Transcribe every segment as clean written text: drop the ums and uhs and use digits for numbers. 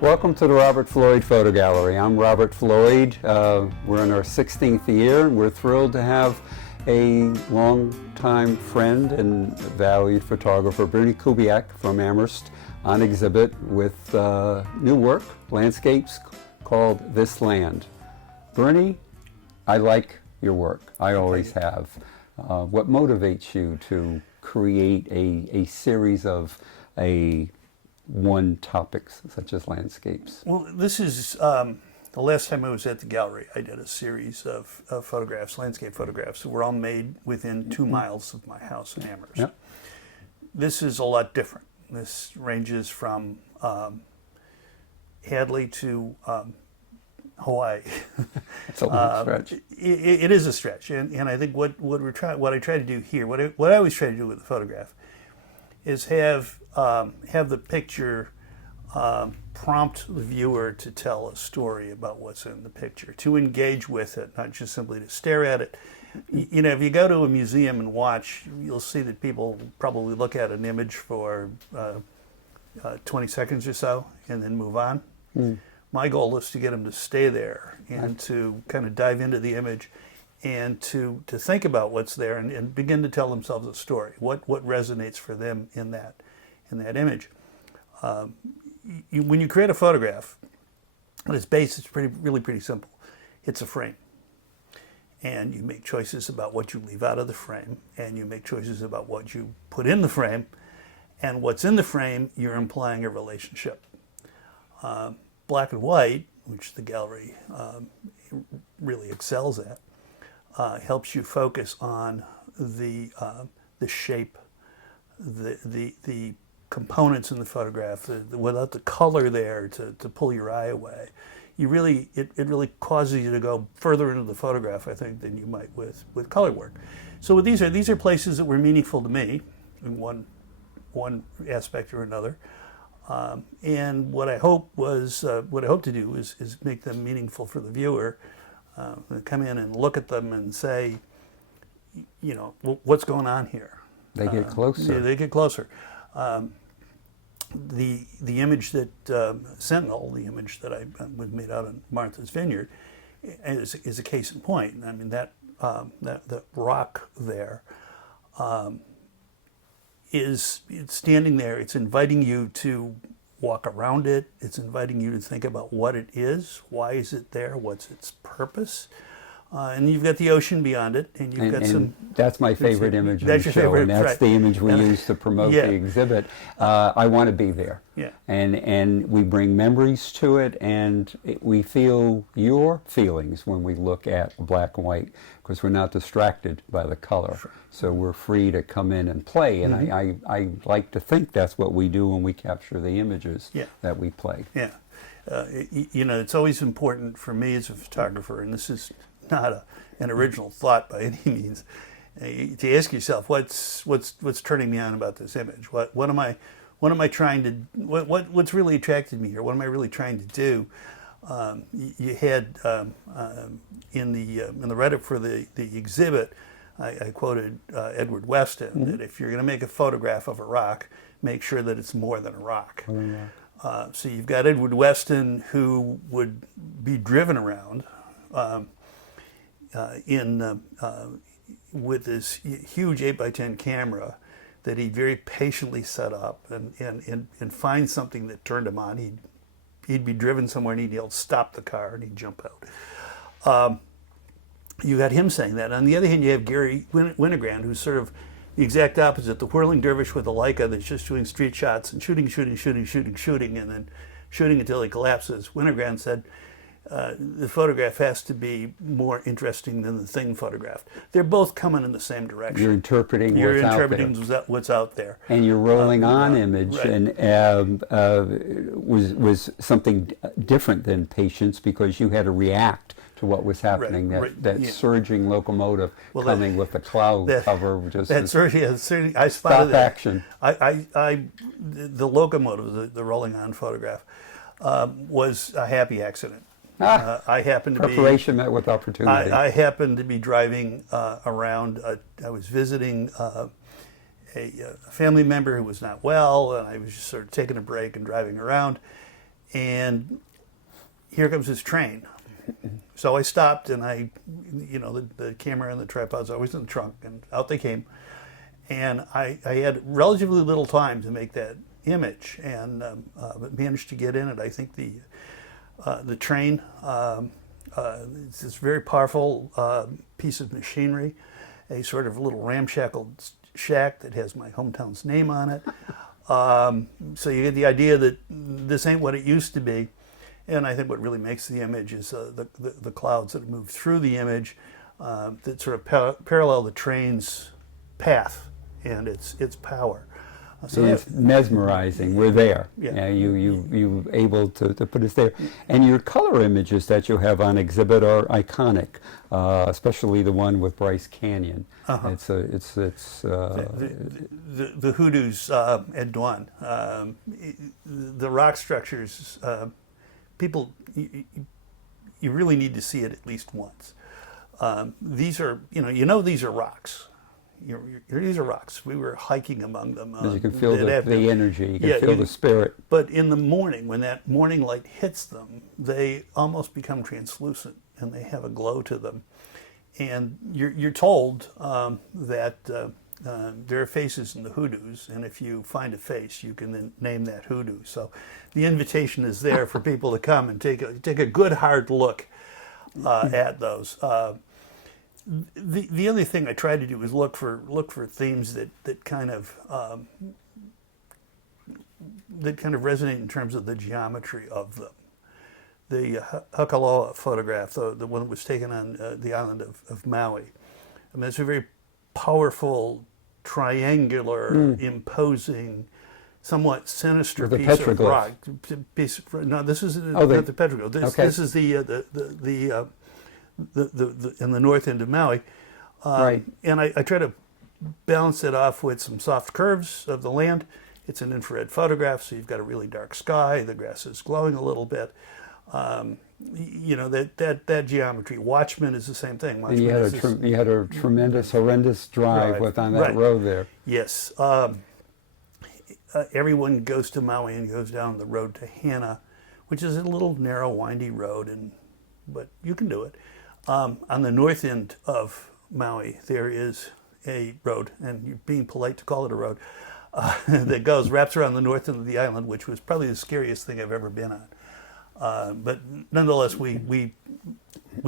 Welcome to the Robert Floyd Photo Gallery. I'm Robert Floyd. We're in our 16th year, and we're thrilled to have a longtime friend and valued photographer, Bernie Kubiak from Amherst, on exhibit with new work, landscapes, called This Land. Bernie, I like your work. I always have. What motivates you to create a series of one topics such as landscapes? Well, this is the last time I was at the gallery. I did a series of photographs, landscape photographs, that were all made within 2 miles of my house in Amherst. Yep. This is a lot different. This ranges from Hadley to Hawaii. It's a long stretch. It is a stretch, and I think what I try to do here, what I always try to do with the photograph, is have the picture prompt the viewer to tell a story about what's in the picture, to engage with it, not just simply to stare at it. You know, if you go to a museum and watch, you'll see that people probably look at an image for 20 seconds or so and then move on. My goal is to get them to stay there and to kind of dive into the image and to think about what's there and begin to tell themselves a story. What resonates for them in that image. When you create a photograph, at its base, it's really pretty simple. It's a frame, and you make choices about what you leave out of the frame, and you make choices about what you put in the frame, and what's in the frame, you're implying a relationship. Black and white, which the gallery really excels at, helps you focus on the shape, the components in the photograph, without the color there to pull your eye away. It really causes you to go further into the photograph, I think, than you might with color work. So these are places that were meaningful to me in one aspect or another. And what I hope to do is make them meaningful for the viewer. Come in and look at them and say, you know, what's going on here? They get closer. They get closer. The image that Sentinel, the image that was made out in Martha's Vineyard, is a case in point. I mean, that rock there it's standing there. It's inviting you to walk around it. It's inviting you to think about what it is. Why is it there? What's its purpose? And you've got the ocean beyond it, and you've got some. That's my favorite image of That's the your show, favorite, and that's right. the image we use to promote the exhibit. I want to be there, and we bring memories to it, and we feel your feelings when we look at black and white, because we're not distracted by the color. Sure. So we're free to come in and play, and I like to think that's what we do when we capture the images that we play. Yeah, you know, it's always important for me as a photographer, and this is not an original thought by any means, to ask yourself what's turning me on about this image. What am I trying to what's really attracted me here? What am I really trying to do? You had in the write-up for the exhibit, I quoted Edward Weston that if you're going to make a photograph of a rock, make sure that it's more than a rock. So you've got Edward Weston, who would be driven around with this huge 8x10 camera that he very patiently set up and find something that turned him on. He'd be driven somewhere and he'd yell, "Stop the car," and he'd jump out. You got him saying that. On the other hand, you have Gary Winogrand, who's sort of the exact opposite, the whirling dervish with a Leica that's just doing street shots and shooting, and then shooting until he collapses. Winogrand said, the photograph has to be more interesting than the thing photographed. They're both coming in the same direction. You're interpreting what's out there. And your rolling on image and was something different than Patience, because you had to react to what was happening. That surging locomotive coming with the cloud cover. I spotted stop that. Action. The locomotive, the rolling on photograph, was a happy accident. I happened to preparation met with opportunity. I happened to be driving around. I was visiting a family member who was not well, and I was just sort of taking a break and driving around. and here comes this train. So I stopped, and the camera and the tripod's always in the trunk, and out they came. And I had relatively little time to make that image, and but managed to get in it. I think the train, it's this very powerful piece of machinery, a sort of little ramshackle shack that has my hometown's name on it. So you get the idea that this ain't what it used to be. And I think what really makes the image is the clouds that move through the image that sort of parallel the train's path and its power. So it's mesmerizing. We're there. Yeah. You able to put us there. And your color images that you have on exhibit are iconic, especially the one with Bryce Canyon. Uh-huh. It's the hoodoos at dawn. The rock structures. People, you really need to see it at least once. These are, these are rocks. These are rocks. We were hiking among them. You can feel the energy. You can feel the spirit. But in the morning, when that morning light hits them, they almost become translucent, and they have a glow to them. And you're told that there are faces in the hoodoos, and if you find a face, you can then name that hoodoo. So the invitation is there for people to come and take a good hard look at those. The other thing I try to do is look for themes that kind of resonate in terms of the geometry of them. The Hakaloa photograph, the one that was taken on the island of Maui, I mean, it's a very powerful, triangular, imposing, somewhat sinister with piece of rock. No, this is not the petroglyph. This is the in the north end of Maui, right. And I try to balance it off with some soft curves of the land. It's an infrared photograph, so you've got a really dark sky. The grass is glowing a little bit. That geometry. Watchmen is the same thing. And you had a tremendous, horrendous drive on that road there. Yes. Everyone goes to Maui and goes down the road to Hana, which is a little narrow, windy road, but you can do it. On the north end of Maui, there is a road, and you're being polite to call it a road, that wraps around the north end of the island, which was probably the scariest thing I've ever been on. But nonetheless, we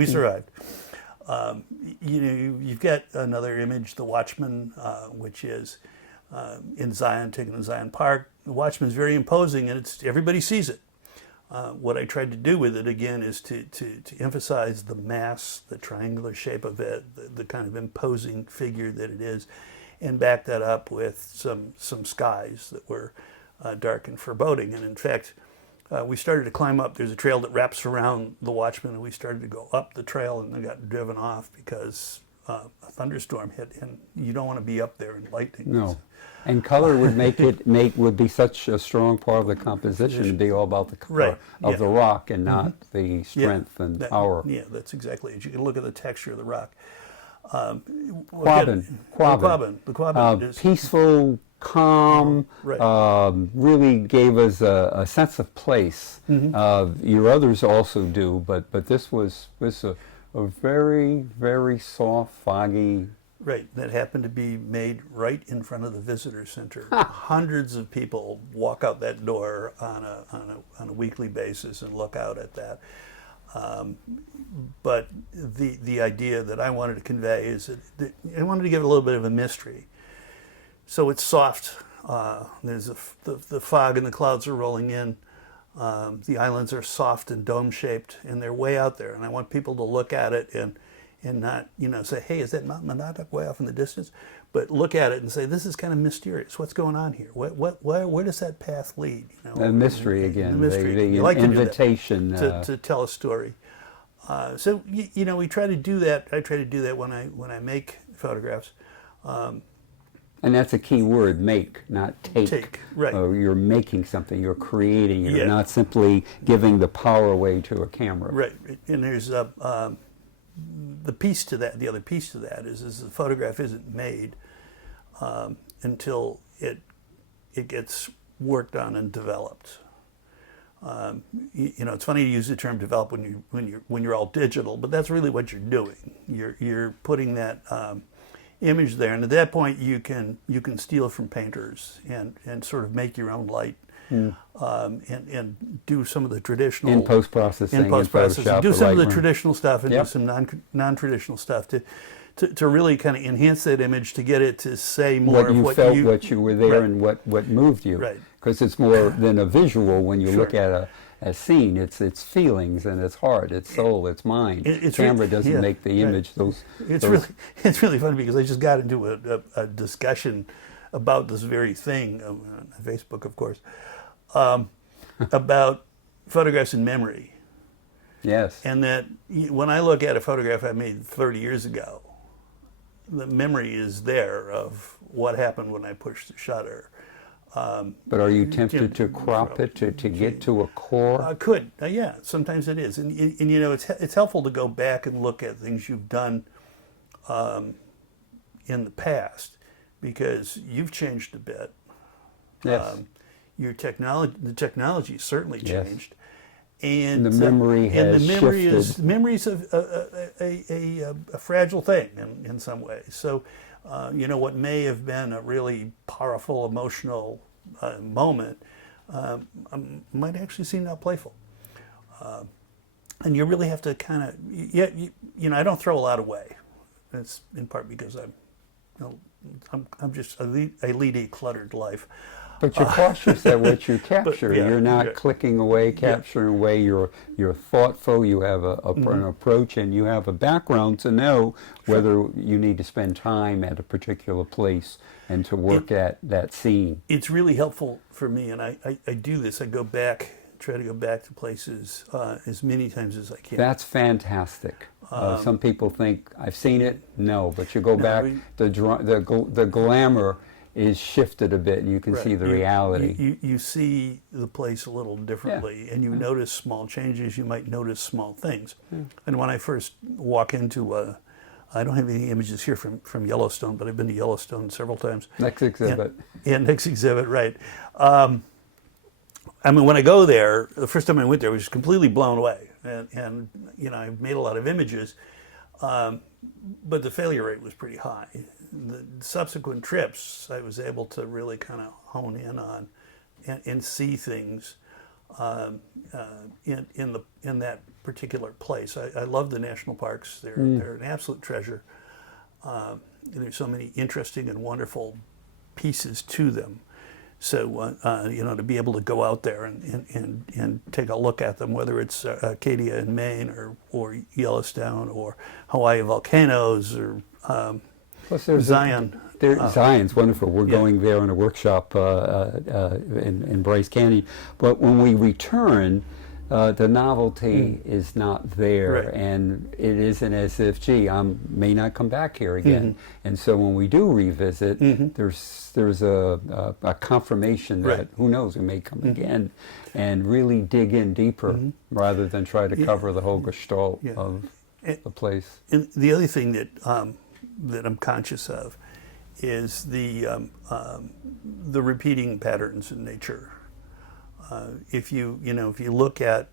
survived. You've got another image, the Watchman, which is in Zion, taken in Zion Park. The Watchman is very imposing, and everybody sees it. What I tried to do with it, again, is to emphasize the mass, the triangular shape of it, the kind of imposing figure that it is, and back that up with some skies that were dark and foreboding. And in fact, we started to climb up. There's a trail that wraps around the Watchman, and we started to go up the trail, and then got driven off because a thunderstorm hit, and you don't want to be up there in lightning. No. And color would be such a strong part of the composition to be all about the color of the rock and not the strength and power. Yeah, that's exactly it. You can look at the texture of the rock. Quabbin. The Quabbin is peaceful, calm, really gave us a sense of place. Your others also do, but this was a very, very soft, foggy. Right, that happened to be made right in front of the visitor center. Hundreds of people walk out that door on a weekly basis and look out at that. But the idea that I wanted to convey is that I wanted to give it a little bit of a mystery. So it's soft. There's the fog and the clouds are rolling in. The islands are soft and dome-shaped, and they're way out there. And I want people to look at it and not, say, hey, is that Mount Monadnock way off in the distance? But look at it and say, this is kind of mysterious. What's going on here? Where does that path lead? The mystery again. The mystery. The like invitation. To tell a story. So we try to do that. I try to do that when I make photographs. And that's a key word, make, not take. Take, right. You're making something, you're creating, you're not simply giving the power away to a camera. Right, and there's the piece to that, the other piece to that is the photograph isn't made until it gets worked on and developed. you know, it's funny to use the term develop when you're all digital, but that's really what you're doing. You're putting that image there, and at that point you can steal from painters and sort of make your own light, and do some of the traditional in post-processing, Photoshop, do some of the Lightroom. traditional stuff and Yep. do some non-traditional stuff to really kind of enhance that image, to get it to say more what of you what felt, you, what you were there, right. and what moved you. Right. Because it's more than a visual when you Sure. look at a scene. It's feelings, and it's heart, it's soul, it's mind. Camera doesn't make the image. It's really funny because I just got into a discussion about this very thing on Facebook, of course, about photographs in memory. Yes. And that when I look at a photograph I made 30 years ago, the memory is there of what happened when I pushed the shutter. But are you tempted to crop it to get to a core? Could, yeah, sometimes it is. And you know, it's helpful to go back and look at things you've done in the past, because you've changed a bit. Yes. The technology certainly Yes. changed. And the memory has shifted. Memory's a fragile thing in some ways. So, you know, what may have been a really powerful emotional moment might actually seem now playful. And you really have to kind of, you know, I don't throw a lot away. It's in part because I'm just I lead a cluttered life. But you're cautious at what you capture. yeah, you're not yeah. clicking away, capturing away. You're thoughtful. You have an approach, and you have a background to know whether you need to spend time at a particular place and to work at that scene. It's really helpful for me, and I do this. I try to go back to places as many times as I can. That's fantastic. Some people think, I've seen it. No, but you go back, the glamour is shifted a bit, and you can see the reality. You see the place a little differently, and you notice small changes. You might notice small things. And when I first walk into I don't have any images here from Yellowstone, but I've been to Yellowstone several times. Next exhibit. Next exhibit, right. I mean, when I go there, the first time I went there, I was just completely blown away. And you know, I've made a lot of images, but the failure rate was pretty high. The subsequent trips, I was able to really kind of hone in on and see things in that particular place. I love the national parks. They're an absolute treasure. There's so many interesting and wonderful pieces to them. So you know, to be able to go out there and take a look at them, whether it's Acadia in Maine or Yellowstone or Hawaii volcanoes or Plus there's Zion. Zion's wonderful. We're going there on a workshop in Bryce Canyon. But when we return, the novelty is not there, Right. and it isn't as if, gee, I may not come back here again. And so when we do revisit, there's a confirmation that, who knows, we may come again, and really dig in deeper rather than try to cover the whole gestalt of the place. And the other thing that I'm conscious of is the repeating patterns in nature. If you look at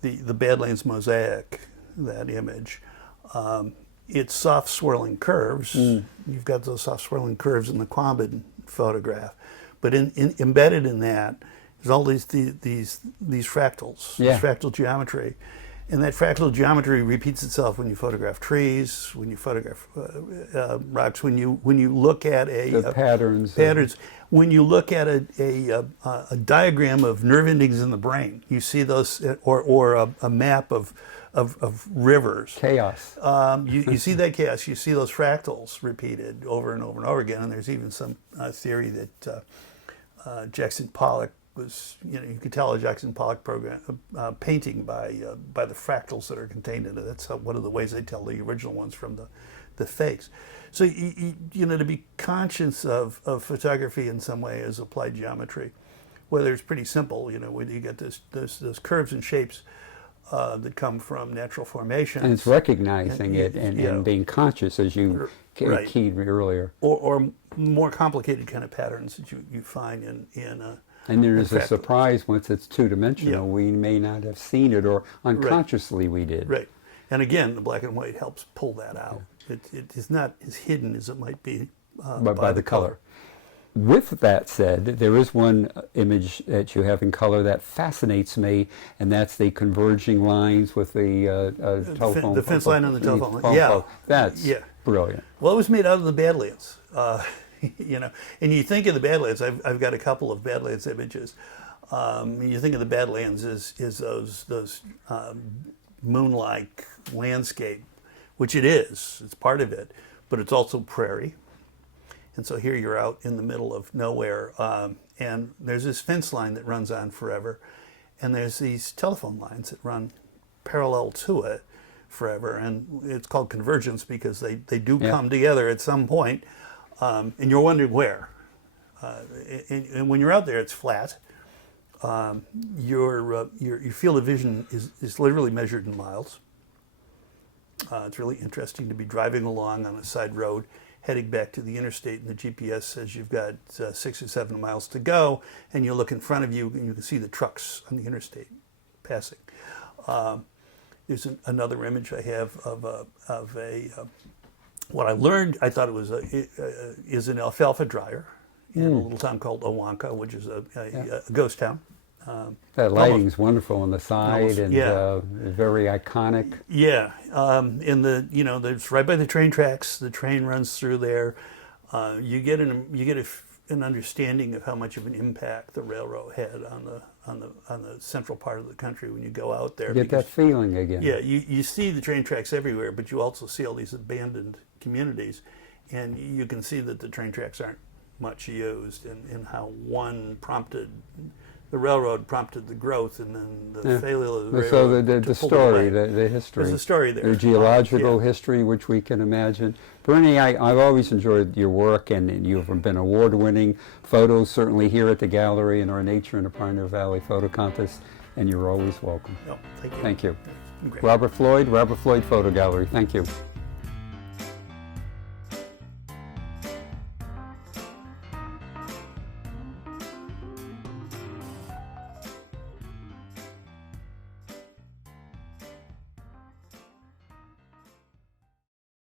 the Badlands mosaic, that image, it's soft swirling curves. You've got those soft swirling curves in the Quambin photograph, but embedded in that is all these fractals, this fractal geometry. And that fractal geometry repeats itself when you photograph trees, when you photograph rocks, when you look at patterns. When you look at a diagram of nerve endings in the brain, you see those, or a map of rivers. Chaos. You see that chaos. You see those fractals repeated over and over and over again. And there's even some theory that Jackson Pollock was, you could tell a Jackson Pollock painting by the fractals that are contained in it. That's one of the ways they tell the original ones from the fakes. So to be conscious of photography in some way as applied geometry, whether it's pretty simple, when you get those curves and shapes that come from natural formation, and it's recognizing it and being conscious, as you keyed me earlier, or more complicated kind of patterns that you find in And there is a fractals. surprise once it's two-dimensional. Yeah. We may not have seen it, or unconsciously we did. Right. And again, the black and white helps pull that out. It is not as hidden as it might be By the color. With that said, there is one image that you have in color that fascinates me, and that's the converging lines with the telephone. The fence line on the telephone line. Yeah. That's brilliant. Well, it was made out of the Badlands. You know, and you think of the Badlands. I've got a couple of Badlands images. You think of the Badlands as those moon-like landscape, which it is. It's part of it, but it's also prairie. And so here you're out in the middle of nowhere, and there's this fence line that runs on forever, and there's these telephone lines that run parallel to it forever, and it's called convergence because they do come together at some point, and you're wondering where. And when you're out there, it's flat. Your field of vision is literally measured in miles. It's really interesting to be driving along on a side road, heading back to the interstate, and the GPS says you've got 6 or 7 miles to go, and you look in front of you and you can see the trucks on the interstate passing. There's another image I have of a what I learned, I thought it was is an alfalfa dryer in a little town called Owanka, which is a ghost town. That lighting's wonderful on the side, and yeah. Very iconic. Yeah, there's right by the train tracks. The train runs through there. You get an understanding of how much of an impact the railroad had on the central part of the country when you go out there. You get that feeling again. Yeah, you see the train tracks everywhere, but you also see all these abandoned communities, and you can see that the train tracks aren't much used, and how the railroad prompted the growth, and then the failure of the railroad. So the story, the history. There's a story there. The geological history, which we can imagine. Bernie, I've always enjoyed your work, and you've been award-winning photos, certainly here at the gallery in our Nature in the Pioneer Valley Photo Contest, and you're always welcome. Oh, thank you. Thank you. Great. Robert Floyd Photo Gallery. Thank you.